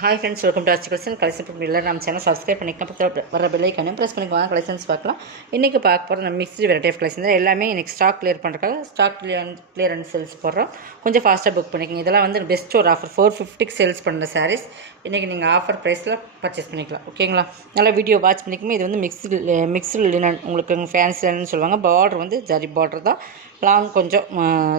Hi friends, welcome to Archie Collection. Collection பண்ணிடலாம். நம்ம channel subscribe பண்ணிக்கலாம். பக்கத்தில் வர பெல் ஐக்கானையும் ப்ரெஸ் பண்ணிக்குவாங்க. கலெக்ஷன்ஸ் பார்க்கலாம். இன்றைக்கி பார்க்க போகிற நம்ம மிக்ஸ்டு வெரைட்டி ஆஃப் கலெக்ஷன் தான். எல்லாமே இன்றைக்கி ஸ்டாக் கிளியர் பண்ணுறதுக்காக ஸ்டாக் கிளியரன்ஸ் சேல்ஸ் போடுறோம். கொஞ்சம் ஃபாஸ்ட்டாக புக் பண்ணிக்கோங்க. இதெல்லாம் வந்து பெஸ்ட் ஒரு ஆஃபர் 450க்கு சேல்ஸ் பண்ணுற சாரீஸ். இன்றைக்கி நீங்கள் ஆஃபர் ப்ரைஸில் பர்ச்சேஸ் பண்ணிக்கலாம். ஓகேங்களா? நல்லா வீடியோ வாட்ச் பண்ணிக்கோங்க. இது வந்து மிக்ஸ்டு லினன், உங்களுக்கு ஃபேன்சி லினன் சொல்லுவாங்க. பார்டர் வந்து ஜரி பார்டர் தான். லாங் கொஞ்சம்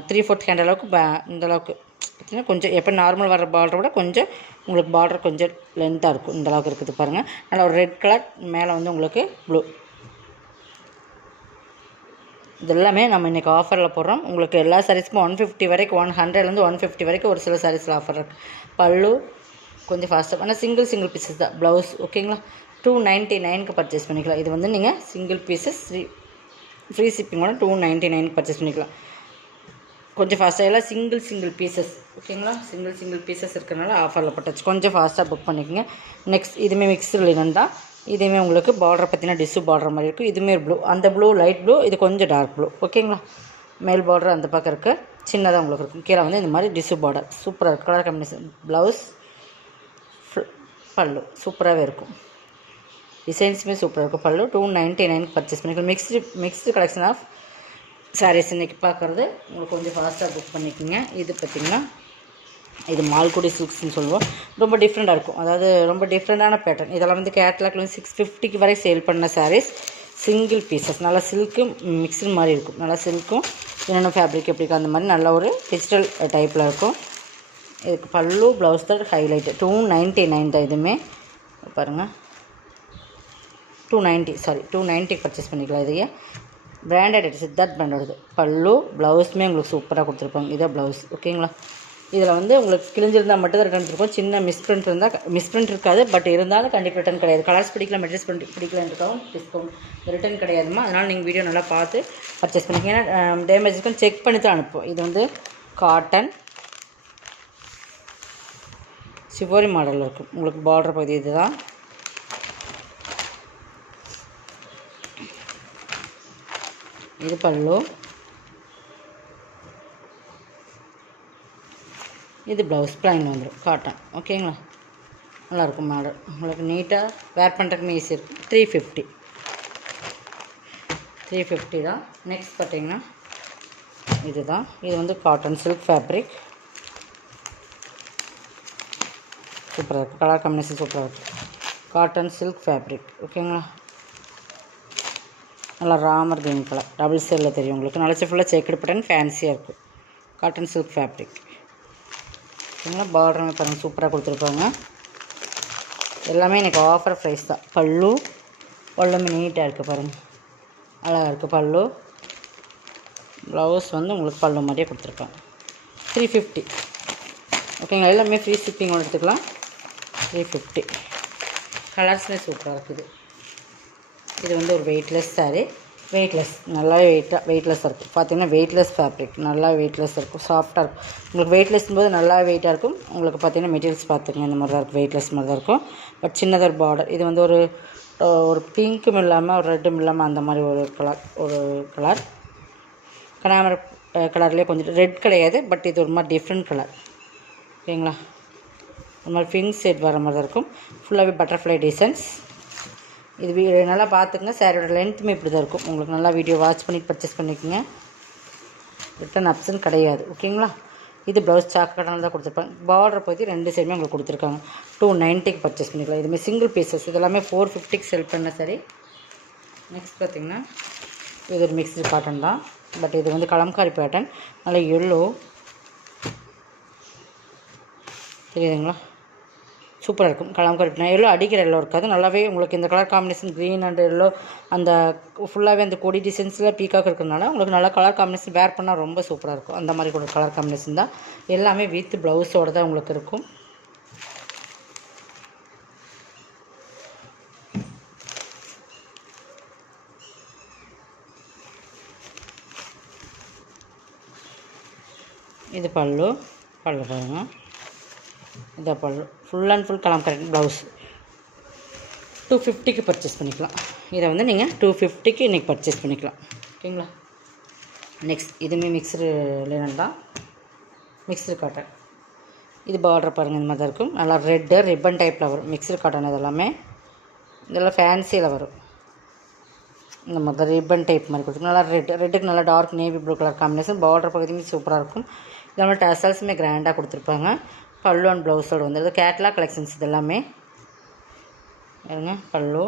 3/4 ஹேண்ட் அளவுக்கு இந்த அளவுக்கு பார்த்திங்கன்னா கொஞ்சம் எப்போ நார்மல் வர பார்டரை விட கொஞ்சம் உங்களுக்கு பார்டர் கொஞ்சம் லென்த்தாக இருக்கும். இந்த அளவுக்கு இருக்குது பாருங்கள். நல்லா ஒரு ரெட் கலர், மேலே வந்து உங்களுக்கு ப்ளூ. இதெல்லாமே நம்ம இன்றைக்கி ஆஃபரில் போடுறோம். உங்களுக்கு எல்லா சாரீஸ்க்கும் 150 வரைக்கும், 100லேருந்து 150 வரைக்கும் ஒரு சில சாரீஸில் ஆஃபர் இருக்குது. பல்லு கொஞ்சம் ஃபாஸ்ட்டாக, ஆனால் சிங்கிள் பீசஸ் தான். ப்ளவுஸ் ஓகேங்களா, 299க்கு பர்ச்சேஸ் பண்ணிக்கலாம். இது வந்து நீங்கள் சிங்கிள் பீசஸ் ஃப்ரீ ஷிப்பிங்கோட 299க்கு பர்ச்சேஸ் பண்ணிக்கலாம். கொஞ்சம் ஃபாஸ்ட்டாக எல்லாம் சிங்கிள் பீசஸ் ஓகேங்களா. சிங்கிள் பீசஸ் இருக்கிறனால ஆஃபரில் போட்டாச்சு. கொஞ்சம் ஃபாஸ்ட்டாக புக் பண்ணிக்கோங்க. நெக்ஸ்ட் இதுவுமே மிக்ஸ்டு லினன் தான். இதுவுமே உங்களுக்கு பார்டர் பார்த்தீங்கன்னா டிஷ்யூ பார்டர் மாதிரி இருக்கும். இதுவுமே ப்ளூ, அந்த ப்ளூ லைட் ப்ளூ, இது கொஞ்சம் டார்க் ப்ளூ ஓகேங்களா. மேல் பார்டர் அந்த பக்கம் இருக்க சின்னதாக உங்களுக்கு இருக்கும். கீழே வந்து இந்த மாதிரி டிஷ்யூ பார்டர் சூப்பராக இருக்கும். கலர் காம்பினேஷன், ப்ளவுஸ், பல்லு சூப்பராகவே இருக்கும். டிசைன்ஸுமே சூப்பராக இருக்கும். பல்லு 299க்கு பர்ச்சேஸ் பண்ணிக்கலாம். மிக்ஸ்டு கலெக்ஷன் ஆஃப் சாரீஸ் இன்றைக்கி பார்க்குறது உங்களுக்கு கொஞ்சம் ஃபாஸ்ட்டாக புக் பண்ணிக்கோங்க. இது பார்த்திங்கன்னா இது மால்குடி சில்க்ஸ்ன்னு சொல்லுவோம். ரொம்ப டிஃப்ரெண்ட்டாக இருக்கும். அதாவது ரொம்ப டிஃப்ரெண்ட்டான பேட்டர்ன். இதெல்லாம் வந்து கேட்லாக்ல 650க்கு வரை சேல் பண்ண சாரீஸ். சிங்கிள் பீசஸ், நல்லா சில்க்கும் மிக்ஸ்டு மாதிரி இருக்கும். நல்லா சில்க்கும் என்னென்ன ஃபேப்ரிக் எப்படி அந்த மாதிரி நல்ல ஒரு டிஜிட்டல் டைப்பில் இருக்கும். இதுக்கு பல்லு ப்ளவுஸ் தான் ஹைலைட்டு. 299 தான். இதுவுமே பாருங்கள் 290க்கு பர்ச்சேஸ் பண்ணிக்கலாம். இதையே பிராண்டட் சித்தார்த் பிராண்டோடது. பல்லு ப்ளவுஸுமே உங்களுக்கு சூப்பராக கொடுத்துருப்பாங்க. இதான் ப்ளவுஸ் ஓகேங்களா. இதில் வந்து உங்களுக்கு கிழிஞ்சிருந்தால் மட்டும் தான் ரிட்டன் இருக்கும். சின்ன மிஸ்பிரிண்ட் இருக்காது. பட் இருந்தாலும் கண்டிப்பாக ரிட்டன் கிடையாது. கலர்ஸ் பிடிக்கல, மெட்டீரியல்ஸ் பிடிக்கலன்றதும் டிஸ்கவுண்ட் ரிட்டன் கிடையாதுமா. அதனால் நீங்கள் வீடியோ நல்லா பார்த்து பர்ச்சேஸ் பண்ணிக்கோங்க. ஏன்னா டேமேஜ் இருக்கும், செக் பண்ணி தான் அனுப்போம். இது வந்து காட்டன் சிவோரி மாடலில் இருக்கும். உங்களுக்கு பார்டர் பகுதி இது தான். இது பல்லு, இது ப்ளவுஸ் ப்ளைன் வந்துடும். காட்டன் ஓகேங்களா. நல்லாயிருக்கும் மாடல். உங்களுக்கு நீட்டாக வேர் பண்ணுறதுக்குமே ஈஸி இருக்கும். 350 தான். நெக்ஸ்ட் பார்த்தீங்கன்னா இது தான். இது வந்து காட்டன் சில்க் ஃபேப்ரிக். சூப்பராக இருக்குது. கலர் காம்பினேஷன் சூப்பராக இருக்குது. காட்டன் சில்க் ஃபேப்ரிக் ஓகேங்களா. நல்லா ராமர் கிரீன் கலர், டபுள் ஷேடில் தெரியும் உங்களுக்கு. நல்லா ஃபுல்லாக செக்குடு பட்டன் ஃபேன்சியாக இருக்கும். காட்டன் சில்க் ஃபேப்ரிக் ஓகேங்களா. பார்டருமே பாருங்கள் சூப்பராக கொடுத்துருப்பாங்க. எல்லாமே எனக்கு ஆஃபர் ப்ரைஸ் தான். பல்லு நீட்டாக இருக்குது பாருங்கள், அழகாக இருக்குது. பல்லு ப்ளவுஸ் வந்து உங்களுக்கு பல்லு மாதிரியே கொடுத்துருப்பாங்க. 350 ஓகேங்களா. எல்லாமே ஃப்ரீ ஷிப்பிங்கோடு எடுத்துக்கலாம். 350. கலர்ஸுமே சூப்பராக இருக்குது. இது வந்து ஒரு வெயிட்லெஸ் சாரீ. நல்லாவே வெயிட்லெஸ்ஸாக இருக்கும். பார்த்தீங்கன்னா வெயிட்லெஸ் ஃபேப்ரிக், நல்லா வெயிட்லெஸ்ஸாக இருக்கும். சாஃப்டாக இருக்கும். உங்களுக்கு வெயிட்லெஸ்ஸும் போது நல்லா வெயிட்டாக இருக்கும். உங்களுக்கு பார்த்தீங்கன்னா மெட்டீரியல்ஸ் பார்த்துக்கங்க இந்த மாதிரி தான் இருக்கும். வெயிட்லெஸ் மாதிரி தான் இருக்கும். பட் சின்னதாக பார்டர். இது வந்து ஒரு பிங்க்கும் இல்லாமல் ஒரு ரெட்டும் இல்லாமல் அந்த மாதிரி ஒரு கலர் கனாமர கலர்லேயே கொஞ்சம் ரெட் கிடையாது. பட் இது ஒரு மாதிரி டிஃப்ரெண்ட் கலர் ஓகேங்களா. ஒரு மாதிரி பிங்க் ஷேட் வர மாதிரி தான் இருக்கும். ஃபுல்லாகவே பட்டர்ஃப்ளை டிசைன்ஸ். இது நல்லா பார்த்துக்குங்க. சாரியோட லென்த்துமே இப்படி தான் இருக்கும். உங்களுக்கு நல்லா வீடியோ வாட்ச் பண்ணிட்டு பர்ச்சேஸ் பண்ணிக்கோங்க. ரிட்டன் ஆப்ஷன் கிடையாது ஓகேங்களா. இது ப்ளவுஸ் சாக்கடையில் தான் கொடுத்துருப்பாங்க. பார்டர் பற்றி 2 சைடுமே உங்களுக்கு கொடுத்துருக்காங்க. 290க்கு பர்ச்சேஸ் பண்ணிக்கலாம். இதுமாதிரி சிங்கிள் பீசஸ். இதெல்லாமே 450க்கு செல் பண்ண சரி. நெக்ஸ்ட் பார்த்திங்கன்னா இது ஒரு மிக்ஸ்டு காட்டன் தான். பட் இது வந்து கலம்காரி பேட்டர்ன். நல்லா எல்லோ தெரியுதுங்களா, சூப்பராக இருக்கும். கலம்காரி எல்லோ அடிக்கிற எல்லோ இருக்காது. நல்லாவே உங்களுக்கு இந்த colour combination green and yellow அந்த ஃபுல்லாகவே அந்த கொடி டிசைன்ஸில் பீக்காக இருக்கிறதுனால உங்களுக்கு நல்லா கலர் காம்பினேஷன் வேர் பண்ணால் ரொம்ப சூப்பராக இருக்கும். அந்த மாதிரி கூட கலர் காம்பினேஷன் தான். எல்லாமே வித் ப்ளவுஸோடு தான் உங்களுக்கு இருக்கும். இது பல்லு பாருங்கள். இதை pallu full and full kalamkari blouse. 250க்கு பர்ச்சேஸ் பண்ணிக்கலாம். இதை வந்து நீங்கள் 250க்கு இன்றைக்கி பர்ச்சேஸ் பண்ணிக்கலாம் ஓகேங்களா. நெக்ஸ்ட் இதுவுமே மிக்ஸ்டு லினன் தான். Mixed cotton. இது பார்டர் பாருங்கள் இந்த மாதிரி தான் இருக்கும். நல்லா ரெட்டு ரிப்பன் டைப்பில் வரும். மிக்சடு காட்டன் இதெல்லாமே இதெல்லாம் ஃபேன்சியில் வரும். இந்த மாதிரி ரிப்பன் டைப் மாதிரி கொடுத்துருக்கும். நல்லா ரெட்டுக்கு நல்லா dark navy blue colour combination. Border பகுதியுமே சூப்பராக இருக்கும். இதெல்லாம் டசல்ஸுமே கிராண்டாக கொடுத்துருப்பாங்க. பல்லு அண்ட் ப்ளவுஸோடு வந்துடுது. கேட்லாக் கலெக்ஷன்ஸ் இது எல்லாமே இருங்க. பல்லு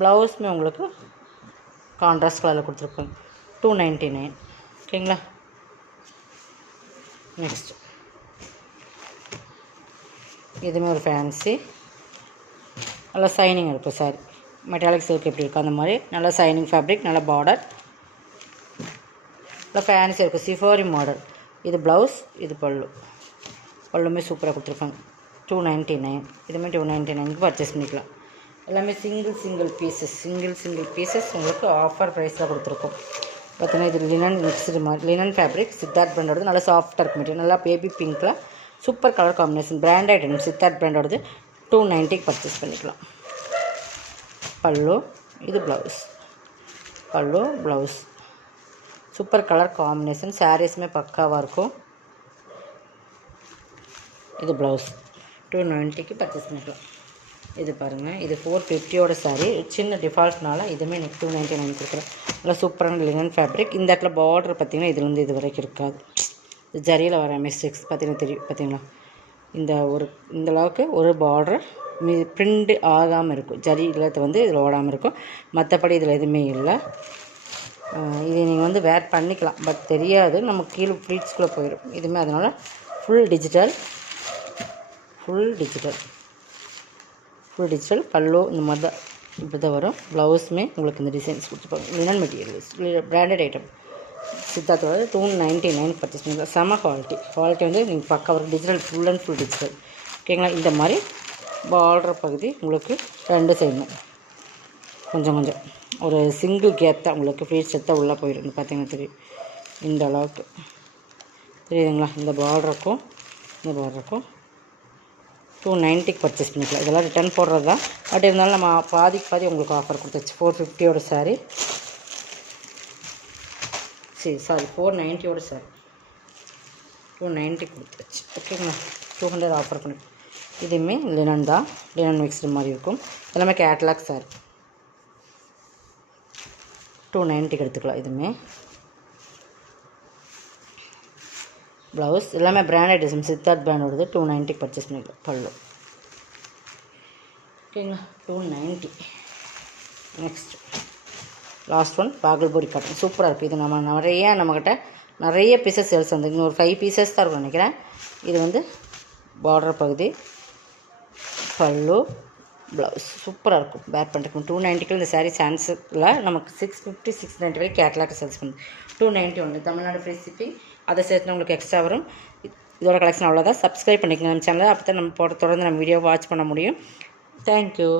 ப்ளவுஸுமே உங்களுக்கு கான்ட்ராஸ்ட் கலரில் கொடுத்துருப்பாங்க. 299 ஓகேங்களா. நெக்ஸ்ட் இதுவுமே ஒரு ஃபேன்சி நல்லா சைனிங் இருக்கும். சாரி மெட்டாலிக் சில்க் எப்படி இருக்கும் அந்த மாதிரி நல்லா சைனிங் ஃபேப்ரிக், நல்லா பார்டர், நல்லா ஃபேன்சி இருக்கும். சிஃபோரி மாடல். இது ப்ளவுஸ், இது பல்லுமே சூப்பராக கொடுத்துருப்பாங்க. 299. இதுவுமே 299க்கு பர்ச்சேஸ் பண்ணிக்கலாம். எல்லாமே சிங்கிள் பீசஸ் உங்களுக்கு ஆஃபர் ப்ரைஸில் கொடுத்துருக்கோம். பார்த்தீங்கன்னா இது லினன் மிக்ஸ்டு மாதிரி லினன் ஃபேப்ரிக். சித்தார்த் பிராண்டோடது நல்லா சாஃப்டாக இருக்கும் மெட்டீரியல். நல்லா பேபி பிங்க்கில் super colour combination. Branded item Siddharth பிராண்டோடது. 290க்கு பர்ச்சேஸ் பண்ணிக்கலாம். பல்லு, இது blouse. Pallu blouse super colour combination. சாரீஸுமே பக்காவாக இருக்கும். இது ப்ளவுஸ் 290க்கு பர்ச்சேஸ் பண்ணிக்கலாம். இது பாருங்கள், இது 450யோட சாரீ. சின்ன டிஃபால்ட்னால இதுவுமே எனக்கு 299 கொடுக்குறேன். நல்லா சூப்பரான லினன் ஃபேப்ரிக். இந்த இடத்துல பார்டர் பார்த்திங்கன்னா இதுலேருந்து இது வரைக்கும் இருக்காது. இது ஜரியில் வர மிஸ்டேக்ஸ் பார்த்திங்கன்னா தெரியும். பார்த்திங்களா இந்த அளவுக்கு ஒரு பார்டர் பிரிண்ட் ஆகாமல் இருக்கும். ஜரி இல்லாத வந்து இதில் ஓடாமல் இருக்கும். மற்றபடி இதில் எதுவுமே இல்லை. இது நீங்கள் வந்து வேர் பண்ணிக்கலாம், பட் தெரியாது. நம்ம கீழே ஃப்ளீட்ஸ்குள்ளே போயிடும் இதுவுமே. அதனால் ஃபுல் டிஜிட்டல் பல்லு இந்த மாதிரி தான் இப்படி தான் வரும். ப்ளவுஸுமே உங்களுக்கு இந்த டிசைன்ஸ் கொடுத்துருப்பாங்க. லினன் மெட்டீரியல்ஸ் பிராண்டட் ஐட்டம் சித்தார்த்தோட 299 பர்ச்சேஸ் பண்ணிக்கலாம். செம குவாலிட்டி வந்து நீங்கள் பக்கா வரும். Digital full and full digital ஓகேங்களா. இந்த மாதிரி பார்டர் பகுதி உங்களுக்கு 2 சைடும் கொஞ்சம் ஒரு சிங்கிள் கேப் தான் உங்களுக்கு ஃப்ளீட்ஸ் எடுத்தால் உள்ளே போயிடும். பார்த்தீங்கன்னா தெரியும் இந்த அளவுக்கு தெரியுதுங்களா. இந்த பார்டருக்கும் 290க்கு பர்ச்சேஸ் பண்ணிக்கலாம். இதெல்லாம் ரிட்டர்ன் போடுறது தான். பட் இருந்தாலும் நம்ம பாதி உங்களுக்கு ஆஃபர் கொடுத்தாச்சு. 450யோட சாரீ, 490யோட சாரீ 290 கொடுத்தாச்சு. ஓகேங்களா. 200 ஆஃபர் பண்ணி. இதுவுமே லினன் தான். லினன் மிக்ஸ்டு மாதிரி இருக்கும். எல்லாமே கேட்லாக் சாரீ 290க்கு எடுத்துக்கலாம். இதுவுமே ப்ளவுஸ் எல்லாமே பிராண்டட் டிசைன் சித்தார்த் பிராண்டோடது. 290க்கு பர்ச்சேஸ் பண்ணிக்கலாம். பல்லு ஓகேங்களா. 290. Next last one Bhagalpuri cotton. சூப்பராக இருக்குது. இது நம்மக்கிட்ட நிறைய பீசஸ் சேல்ஸ் வந்து இன்னும் ஒரு 5 பீசஸ் தான் இருக்கும் நினைக்கிறேன். இது வந்து பார்டர் பகுதி, பல்லு, ப்ளவுஸ் சூப்பராக இருக்கும். வேர் பண்ணுறதுக்கு 290க்கு இந்த சாரீ சான்ஸ் இல்லை. நமக்கு 650 690 வரைக்கும் கேட்லாக் சேல்ஸ் பண்ணுது. 291 தமிழ்நாடு ஃப்ரீ ஷிப்பிங். அதை சேர்த்து உங்களுக்கு எக்ஸ்ட்ரா வரும். இதோட கலெக்ஷன் அவ்வளோதான். சப்ஸ்கிரைப் பண்ணிக்கோங்க நம்ம சேனலை. அப்போ தான் நம்ம தொடர்ந்து நம்ம வீடியோ வாட்ச் பண்ண முடியும். தேங்க்யூ.